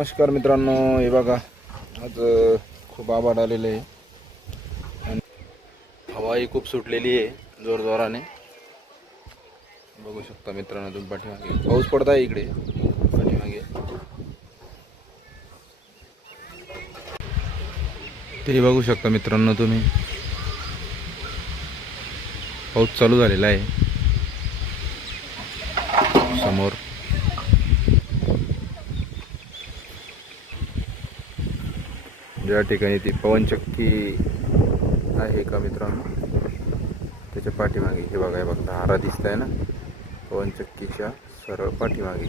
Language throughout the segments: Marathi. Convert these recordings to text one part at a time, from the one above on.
नमस्कार मित्रांनो हे बघा आज खूप आभाड आलेलं आहे. आणि हवाही खूप सुटलेली आहे जोरजोराने. बघू शकता मित्रांनो तुम्ही पाठीमागे. पाऊस पडत आहे इकडे पाठीमागे. ते बघू शकता मित्रांनो तुम्ही. पाऊस चालू झालेला आहे. समोर. ज्या ठिकाणी ती पवनचक्की आहे का मित्रांनो? त्याच्या पाठीमागे. हे बघा हे बघा. हारा दिसत आहे ना पवनचक्कीच्या सरळ पाठीमागे.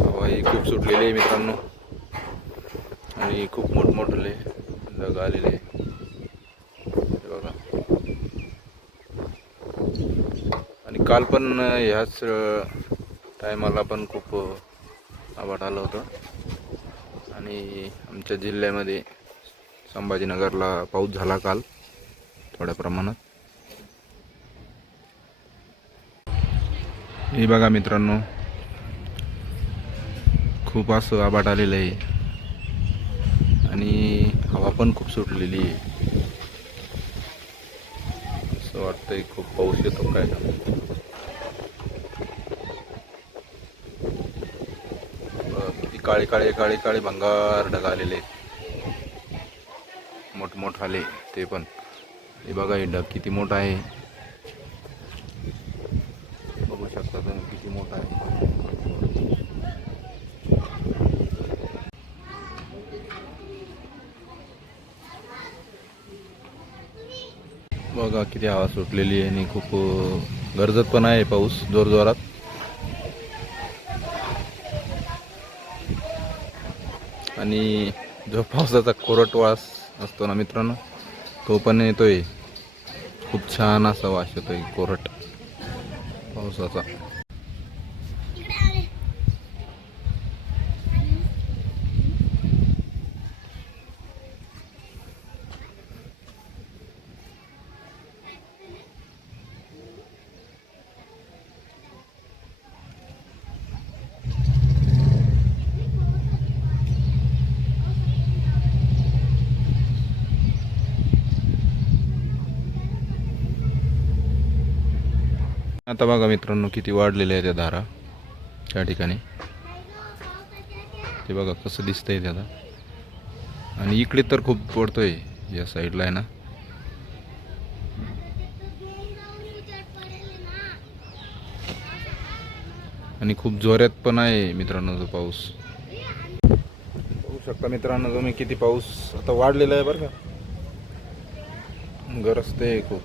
हवाई खूप सुटलेली आहे मित्रांनो. आणि खूप मोठमोठले ढग आलेले बघा. आणि काल पण ह्याच टायमाला पण खूप आवाट आलं होतं. आणि आमच्या जिल्ह्यामध्ये संभाजीनगरला पाऊस झाला काल थोड्या प्रमाणात. हे बघा मित्रांनो खूप असं आबाट आलेलं आहे. आणि हवा पण खूप सुटलेली आहे. असं वाटतंय खूप पाऊस येतो काय बघा, किती काळे काळे काळे काळे भंगार ढग आलेले मोठमोठ मोठमोठाले ते पण. हे बघा हे ढग किती मोठा आहे. बघू शकता तुम्ही किती मोठा आहे. बघा किती हवा सुटलेली आहे आणि खूप गरजत पण आहे पाऊस जोरजोरात. आणि जो पावसाचा कोरट वास असतो ना मित्रांनो तो पण येतोय. खूप छान असा वास येतोय कोरट पावसाचा. आता बघा मित्रांनो किती वाढलेल्या आहेत त्या धारा. त्या ठिकाणी. ते बघा कसं दिसतंय त्याला आणि इकडे तर खूप पडतोय या साईडला आहे ना. आणि खूप जोरात पण आहे मित्रांनो जो पाऊस. बघू शकता मित्रांनो तुम्ही किती पाऊस. आता वाढलेला आहे बरं का. गरजते खूप.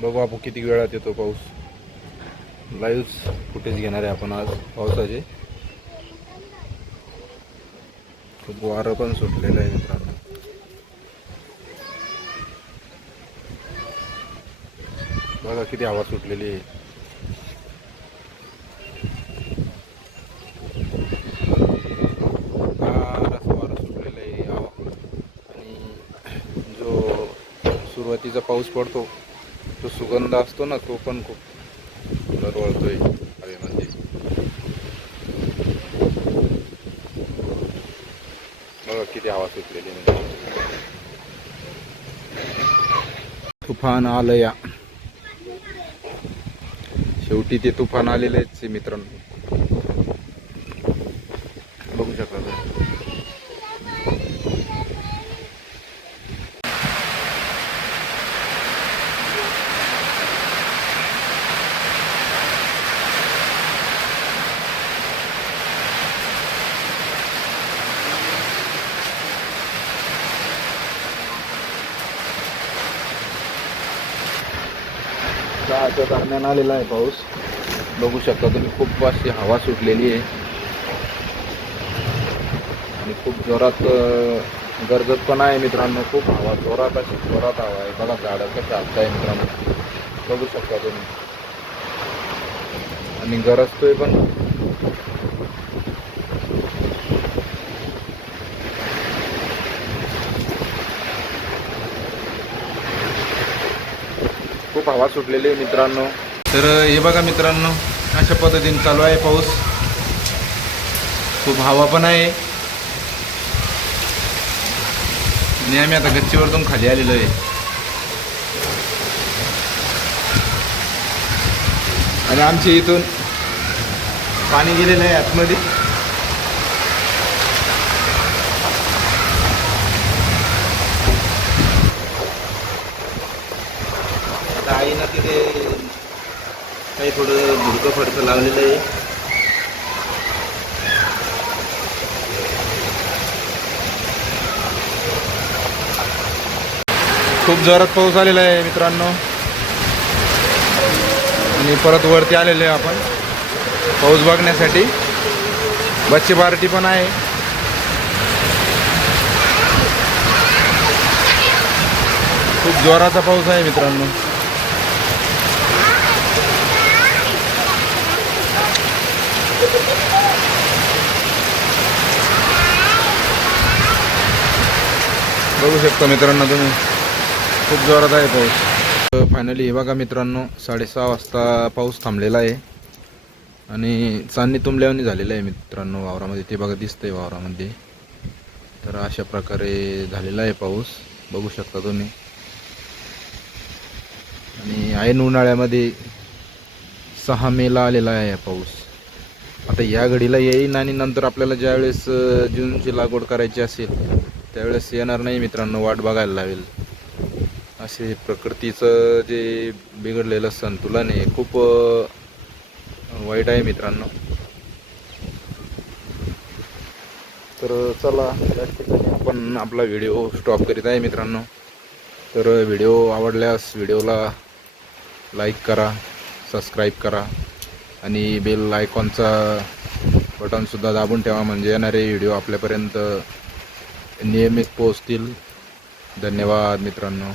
बघू आपण किती वेळात येतो पाऊस. लाईव्ह फुटेज घेणार आहे आपण आज पावसाचे. खूप वारं पण सुटलेलं आहे मित्रांनो. बघा किती हवा सुटलेली आहे. आहे हवा. आणि जो सुरुवातीचा पाऊस पडतो तो सुगंध असतो ना तो पण खूप दरवळतोय हवेमध्ये म्हणजे. बघा किती हवा सुटलेली आहे तुफान आलं या शेवटी ते तुफान आलेलेच मित्रांनो बघू शकता तुम्ही. दहाच्या दरम्यान आलेला आहे पाऊस. बघू शकता तुम्ही खूप अशी हवा सुटलेली आहे. आणि खूप जोरात गरजत पण आहे मित्रांनो. खूप हवा जोरात अशी जोरात हवा आहे. बघा झाडं कसं आहे मित्रांनो. बघू शकता तुम्ही. आणि गरजतोय पण खूप हवा सुटलेली आहे मित्रांनो. तर हे बघा मित्रांनो अशा पद्धतीने चालू आहे पाऊस. खूप हवा पण आहे. आणि आम्ही आता गच्चीवरतून खाली आलेलो आहे. आणि आमच्या इथून पाणी गेलेलं आहे आतमध्ये आता आईनं तिथे काही थोडं भुडकं फडकं लावलेलं आहे. खूप जोरात पाऊस आलेला आहे मित्रांनो. आणि परत वरती आलेले आहे आपण. पाऊस बघण्यासाठी. बच्चे पार्टी पण आहे. खूप जोराचा पाऊस आहे मित्रांनो. बघू शकता मित्रांनो तुम्ही. खूप जोरात आहे पाऊस. फायनली हे बघा मित्रांनो साडेसहा वाजता पाऊस थांबलेला आहे. आणि चांदणी तुंबल्यावानी झालेलं आहे मित्रांनो वावरामध्ये. ते बघा दिसतंय वावरामध्ये. तर अशा प्रकारे झालेला आहे पाऊस. बघू शकता तुम्ही. आणि ऐन उन्हाळ्यामध्ये सहा मेला आलेला आहे पाऊस. आता या घडीला येईन आणि नंतर आपल्याला ज्यावेळेस जूनची लागवड करायची असेल त्यावेळेस येणार नाही मित्रांनो वाट बघायला लावेल. असे प्रकृतीचं जे बिघडलेलं संतुलन आहे खूप वाईट आहे मित्रांनो. तर चला या ठिकाणी आपण आपला व्हिडिओ स्टॉप करीत आहे मित्रांनो. तर व्हिडिओ आवडल्यास व्हिडिओला लाईक करा सबस्क्राईब करा. आणि बेल आयकॉनचा बटनसुद्धा दाबून ठेवा. म्हणजे येणारे व्हिडिओ आपल्यापर्यंत नियमित पोहोचतील. धन्यवाद मित्रांनो.